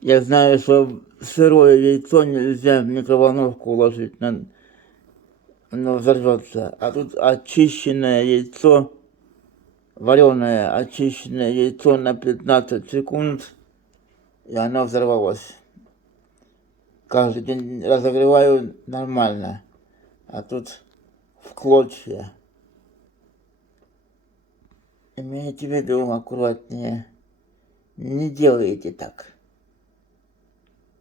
Я знаю, что сырое яйцо нельзя в микроволновку уложить, оно взорвется. А тут очищенное яйцо, вареное очищенное яйцо на 15 секунд, и оно взорвалось. Каждый день разогреваю нормально, а тут в клочья. Имейте в виду аккуратнее. Не делайте так.